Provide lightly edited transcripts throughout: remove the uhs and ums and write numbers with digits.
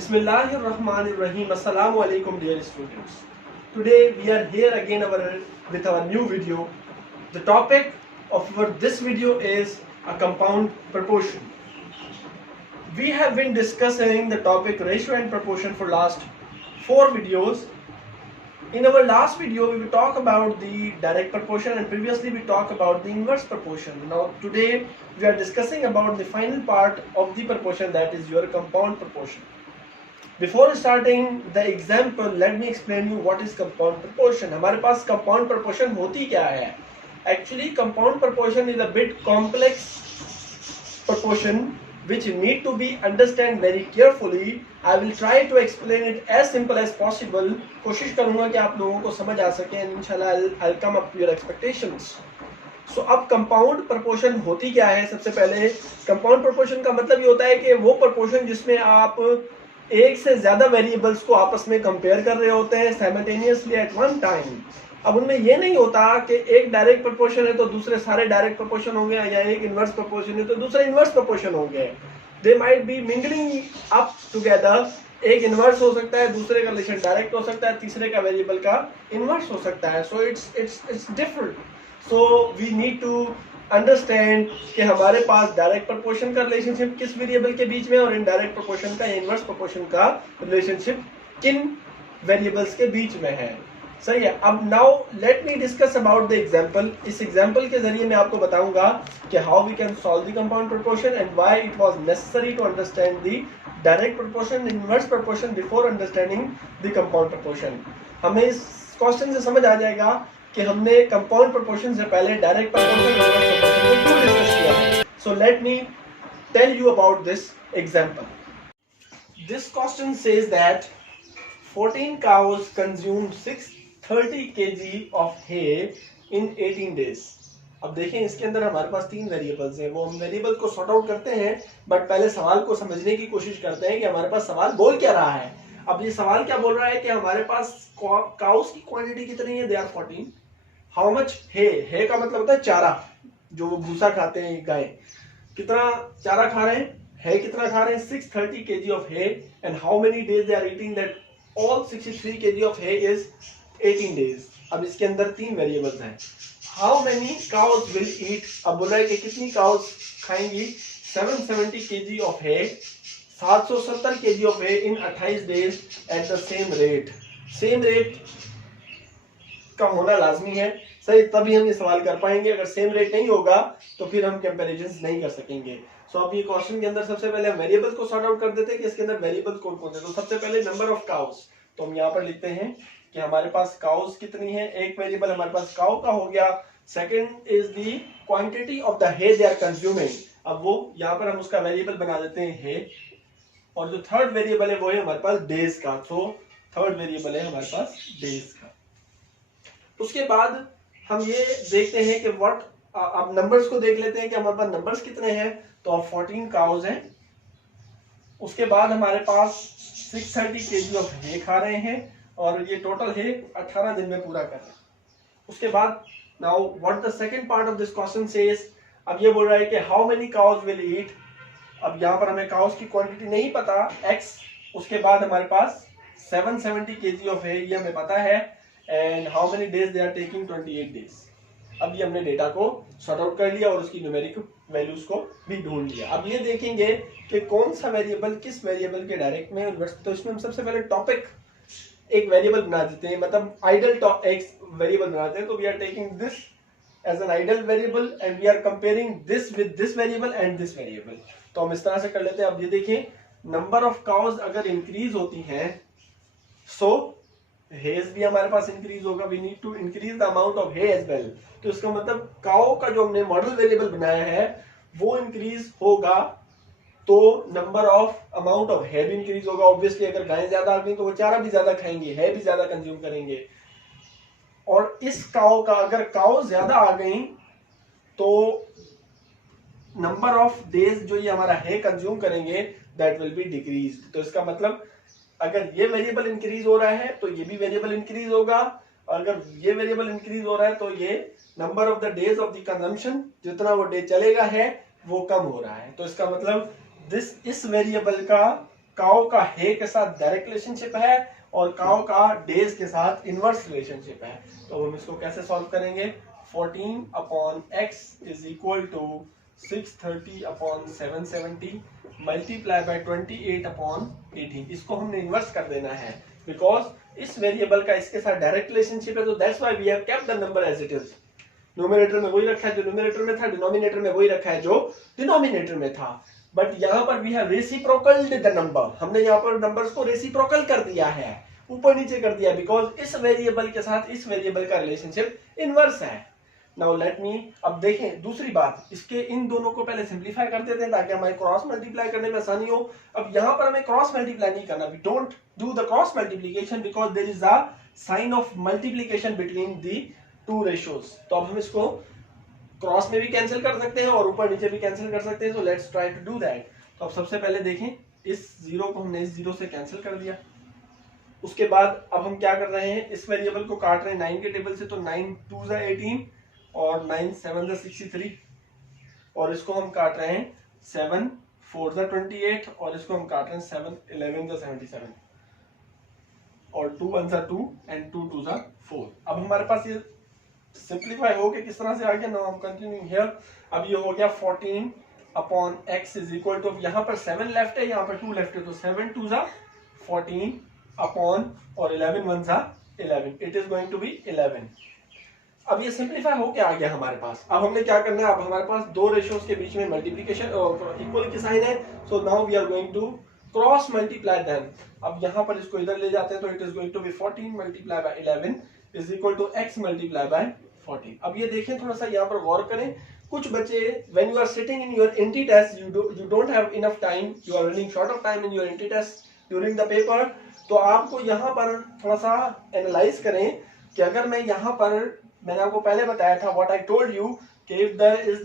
Bismillahirrahmanirrahim. Assalamu alaikum, dear students. Today we are here again with our new video. The topic of this video is a compound proportion. We have been discussing the topic ratio and proportion for last 4 videos. In our last video we will talk about the direct proportion and previously we talked about the inverse proportion. Now today we are discussing about the final part of the proportion, that is your compound proportion. Before starting the example, let me explain you what is compound proportion. हमारे पास compound proportion होती क्या है? Actually compound proportion is a bit complex proportion which need to be understand very carefully. I will try to explain it as simple as possible. कोशिश करूँगा कि आप लोगों को समझ आ सके and inshallah I'll come up to your expectations. So अब compound proportion होती क्या है? सबसे पहले compound proportion का मतलब ये होता है कि वो proportion जिसमें आप एक से ज्यादा वेरिएबल्स को आपस में कंपेयर कर रहे होते हैं साइमल्टेनियसली एट वन टाइम. अब उनमें ये नहीं होता कि एक डायरेक्ट प्रोपोर्शन है तो दूसरे सारे डायरेक्ट प्रोपोर्शन होंगे या एक इनवर्स प्रोपोर्शन है तो दूसरे इनवर्स प्रोपोर्शन होंगे. They might be mingling up together. एक इनवर्स हो सकता है, दूसरे का रिलेशन डायरेक्ट हो सकता है, तीसरे का वेरिएबल का इनवर्स हो सकता है. So it's different. So we need to understand कि हमारे पास डायरेक्ट प्रोपोर्शन का रिलेशनशिप किस वेरिएबल के बीच में और इनडायरेक्ट प्रोपोर्शन का इनवर्स प्रोपोर्शन का रिलेशनशिप किन वेरिएबल्स के बीच में है. सही है. अब now let me discuss about the example. इस एग्जांपल के जरिए मैं आपको बताऊंगा कि how we can solve the compound proportion and why it was necessary to understand the direct proportion inverse proportion before understanding the compound proportion. हमें इस question से समझ आ जाएगा कि हमने कंपाउंड प्रोपोर्शन से पहले डायरेक्ट प्रोपोर्शन को क्यों डिस्कस किया है. So let me tell you about this example. This question says that 14 cows consumed 630 kg of hay in 18 days. अब देखें इसके अंदर हमारे पास 3 वेरिएबल्स हैं. वो हम वेरिएबल को सॉर्ट आउट करते हैं बट पहले सवाल को समझने की कोशिश करते हैं कि हमारे पास सवाल बोल क्या रहा है. अब ये सवाल क्या बोल रहा है कि हमारे पास काउस की क्वांटिटी कितनी है? They are 14. हाउ मच है का मतलब होता है चारा, जो भूसा खाते हैं गाय. कितना चारा खा रहे हैं, है कितना खा रहे हैं? 630 kg of hay. And how many days they are eating that? All 63 kg of hay is 18 days. अब इसके अंदर 3 वेरिएबल्स हैं. How many cows will eat? अब बोल रहा है कि कितनी cows खाएंगी? 770 kg of hay, 770 kg of hay in 28 days at the same rate. Same rate का होना लाजमी है. सही, तभी हम ये सवाल कर पाएंगे. अगर सेम रेट नहीं होगा तो फिर हम कंपैरिजन नहीं कर सकेंगे. सो अब ये क्वेश्चन के अंदर सबसे पहले हम वेरिएबल्स को सॉर्ट आउट कर देते हैं कि इसके अंदर वेरिएबल्स कौन कौन से. तो सबसे पहले नंबर ऑफ काउस. तो हम यहाँ पर लिखते हैं कि हमारे पास काउस कितनी है. एक वेरिएबल हमारे पास काउ का हो गया. Second is the quantity of the hay they are consuming. अब वो यहाँ पर हम उसका वेरिएबल बना देते हैं हे. और जो थर्ड वेरिएबल है वो है हमारे पास डेज का. तो थर्ड वेरिएबल है हमारे पास डेज का. उसके बाद हम ये देखते हैं कि व्हाट, अब नंबर्स को देख लेते हैं कि हमारे पास नंबर्स कितने हैं. तो अब 14 काउज हैं. उसके बाद हमारे पास 630 kg ऑफ हे खा रहे हैं और ये टोटल है 18 दिन में पूरा कर रहे हैं. उसके बाद now what the second part of this question says. अब ये बोल रहा है कि how many cows will eat. अब यहाँ पर हमें काउज की क्वांटिटी नहीं पता, x. उसके बाद हमारे पास 770 kg ऑफ है, ये हमें पता है. And how many days they are taking? 28 days. अब ये हमने डेटा को सॉर्ट आउट कर लिया और उसकी न्यूमेरिक वैल्यूज को भी ढूंढ लिया. अब ये देखेंगे कि कौन सा वेरिएबल किस वेरिएबल के डायरेक्ट में. तो इसमें हम सबसे पहले टॉपिक एक वेरिएबल बना देते हैं, मतलब आइडल एक वेरिएबल बनाते हैं. तो we are taking this as an idle variable and we are comparing this with this variable and this variable. तो हम इस तरह से कर लेते हैं. अब ये देखें, नंबर ऑफ काउज अगर इंक्रीज होती हैं सो हेज भी हमारे पास इंक्रीज होगा. We need to increase the amount of hay as well. तो इसका मतलब काउ का जो हमने मॉडल वेरिएबल बनाया है वो इंक्रीज होगा तो नंबर ऑफ अमाउंट ऑफ है भी इंक्रीज होगा. ऑब्वियसली अगर गायें ज्यादा आ गई तो वो चारा भी ज्यादा खाएंगे, है भी ज्यादा कंज्यूम करेंगे. और इस काउ का अगर काउ ज्यादा आ गई तो नंबर ऑफ डेज जो ये हमारा है कंज्यूम करेंगे दैट विल बी डिक्रीज. तो इसका मतलब अगर ये वेरिएबल इंक्रीज हो रहा है तो ये भी वेरिएबल इंक्रीज होगा. अगर ये वेरिएबल इंक्रीज हो रहा है तो ये number of the days of the consumption, जितना वो डे चलेगा है वो कम हो रहा है. तो इसका मतलब इस वेरिएबल का काओ का हे के साथ डायरेक्ट रिलेशनशिप है और काओ का डेज के साथ इनवर्स रिलेशनशिप है। तो हम इसको कैसे सॉल्व करेंगे? 14 upon x is equal to 630 upon 770 multiply by 28 upon 18। इसको हमने इनवर्स कर देना है बिकॉज इस वेरिएबल का इसके साथ डायरेक्ट रिलेशनशिप है, तो that's why we have kept the number as it is. Numerator में वही रखा है जो न्यूमरेटर में था, डिनोमिनेटर में वही रखा है जो डिनोमिनेटर में था, बट यहाँ पर वी हैव रेसिप्रोकल्ड द नंबर। हमने यहाँ पर नंबर्स को रेसिप्रोकल कर दिया है, ऊपर नीचे कर दिया, बिकॉज इस वेरिएबल के साथ इस वेरिएबल का रिलेशनशिप इनवर्स है। नाउ लेट मी, अब देखें दूसरी बात, इसके इन दोनों को पहले सिंप्लीफाई कर देते हैं ताकि हमें क्रॉस मल्टीप्लाई करने में आसानी हो। अब यहाँ पर हमें क्रॉस मल्टीप्लाई नहीं करना, we don't do the cross multiplication because there is a sign of multiplication between the two ratios. तो अब हम इसको क्रॉस में भी कैंसिल कर सकते हैं और ऊपर नीचे भी कैंसिल कर सकते हैं। तो let's try to do that. तो अब सबसे पहले देखें, इस जीरो को हमने इस जीरो से कैंसिल कर दिया। उसके बाद अब हम क्या कर रहे हैं, इस वेरिएबल को काट रहे हैं 9 के टेबल से, तो 9 2 ज़ा 18 और 9 7 ज़ा 63 और इसको हम काट रहे हैं 7 4 ज़ा 28 और इसको हम काट रहे हैं 7 11 ज़ा 77 और 2 1 ज़ा 2 एंड 2 2 ज़ा 4। अब हमारे पास ये सिंप्लीफाई हो के किस तरह से आ गया, now I am continuing here. अब ये हो गया 14 upon x is equal to, यहाँ पर 7 लेफ्ट है, यहाँ पर 2 लेफ्ट है, तो 7 2 ज़ा 14 अपॉन और 11 1 ज़ा 11, it is going to be 11। अब ये सिंप्लीफाई हो के आ गया हमारे पास। अब हमने क्या करना है, अब हमारे पास दो रेशियोज के बीच में मल्टीप्लिकेशन इक्वल की साइन है, so now we are going to cross multiply them. अब यहाँ पर इसको इधर ले जाते हैं, तो it is going to be 14 multiply by 11 is equal to x multiply by 14। अब ये देखें, थोड़ा सा यहाँ पर गौर करें, कुछ बच्चे when you are sitting in your anti test you don't have enough time, you are running short of time in your anti test during the paper. तो आपको यहाँ पर थोड़ा सा एनालाइज करें कि अगर मैं यहाँ पर, मैंने आपको पहले बताया था व्हाट आई टोल्ड यू कि if there is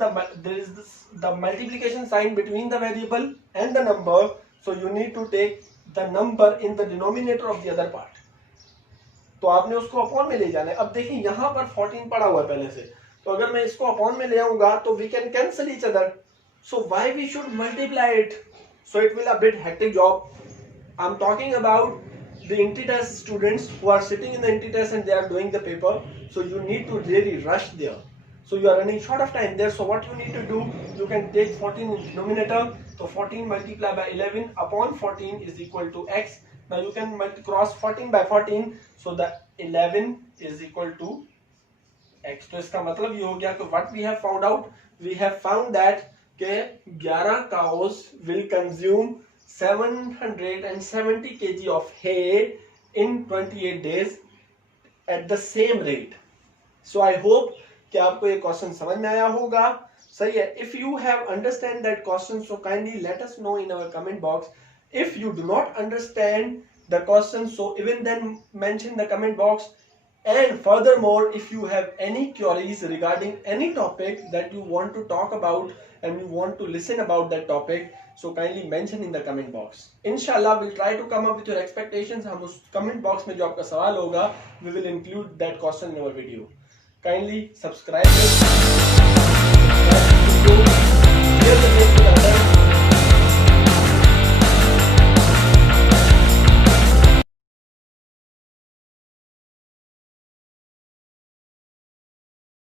the multiplication sign between the variable and the number, so you need to take the number in the denominator of the other part. तो आपने उसको अपॉन में ले जाना है। अब देखिए यहाँ पर 14 पड़ा हुआ है पहले से, तो अगर मैं इसको अपॉन में ले आऊंगा तो we can cancel each other, so why we should multiply it, so it will a bit hectic job. I am talking about the anti-test students who are sitting in the anti-test and they are doing the paper, so you need to really rush there, so you are running short of time there. So what you need to do, you can take 14 in denominator, so 14 multiplied by 11 upon 14 is equal to x. Now you can cross 14 by 14, so the 11 is equal to x. तो इसका मतलब ये हो गया कि what we have found out, we have found that के 11 cows will consume 770 kg of hay in 28 days at the same rate. So I hope कि आपको ये क्वेश्चन समझ में आया होगा। सही है। If you have understand that question, so kindly let us know in our comment box. If you do not understand the question, so even then mention the comment box. And furthermore, if you have any queries regarding any topic that you want to talk about and you want to listen about that topic, so kindly mention in the comment box. Inshallah, we'll try to come up with your expectations. हम उस comment box में जो आपका सवाल होगा, we will include that question in our video. Kindly subscribe.